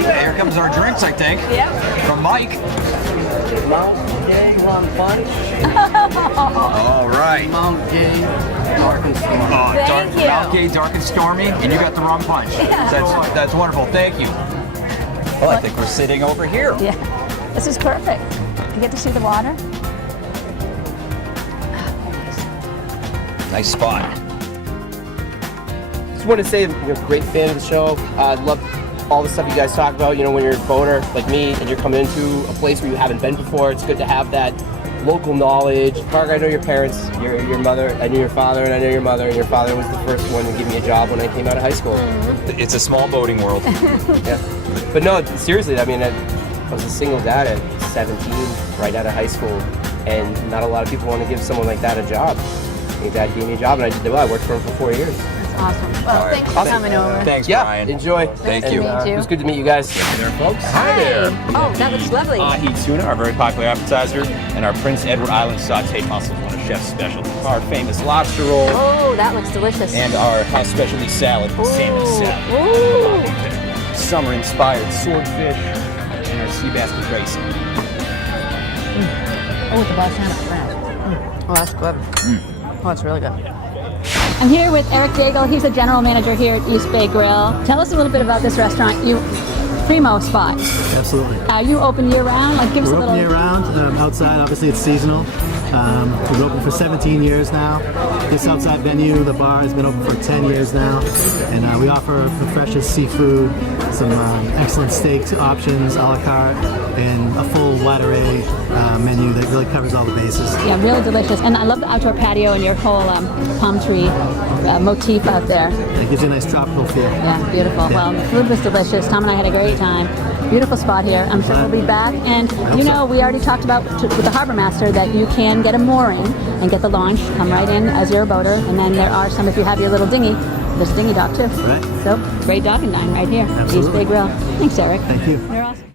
Here comes our drinks, I think. Yep. From Mike. Mount Gay rum punch. All right. Mount Gay dark and stormy. Thank you. Mount Gay, dark and stormy, and you got the rum punch. Yeah. That's wonderful. Thank you. Well, I think we're sitting over here. Yeah, this is perfect. You get to see the water. Nice spot. Just want to say, great fan of the show. I love all the stuff you guys talk about. When you're a boater like me and you're coming into a place where you haven't been before, it's good to have that local knowledge. Mark, I know your parents, your mother, I knew your father, and I know your mother, and your father was the first one to give me a job when I came out of high school. It's a small boating world. Yeah. But no, seriously, I mean, I was a single dad at 17, right out of high school, and not a lot of people want to give someone like that a job. My dad gave me a job, and I did well. I worked for him for 4 years. That's awesome. Well, right. thanks for coming over. Thanks, Yeah, Brian. enjoy. Thank Nice you. to meet you. It was good to meet you guys. Hi there, folks. Hi there. Oh, that looks lovely. Ahi tuna, our very popular appetizer, and our Prince Edward Island sauteed mussels, one of Chef's specialties. Our famous lobster roll, Oh, that looks delicious. and our house specialty salad, salmon salad. Ooh. Summer-inspired swordfish, and our sea bass with racing. Oh, with the balsamic crab. Oh, that's good. Oh, it's really good. I'm here with Eric Daigle. He's the general manager here at East Bay Grill. Tell us a little bit about this restaurant. Primo spot. Absolutely. Are you open year round? Like, give us a We're little. open year round. Outside, obviously, it's seasonal. We've been open for 17 years now. This outside venue, the bar, has been open for 10 years now. And we offer the freshest seafood, some excellent steak options, a la carte, and a full wide array menu that really covers all the bases. Yeah, really delicious. And I love the outdoor patio and your whole palm tree motif out there. It gives you a nice tropical feel. Yeah, beautiful. Yeah. Well, the food was delicious. Tom and I had a great time. Beautiful spot here. I'm sure we'll be back. And we already talked about with the harbor master that you can get a mooring and get the launch. Come right in as you're a boater. And then there are some, if you have your little dinghy, there's a dinghy dock too. Right. So great dock and dine right here. Absolutely. East Bay Grill. Thanks, Eric. Thank you. You're awesome.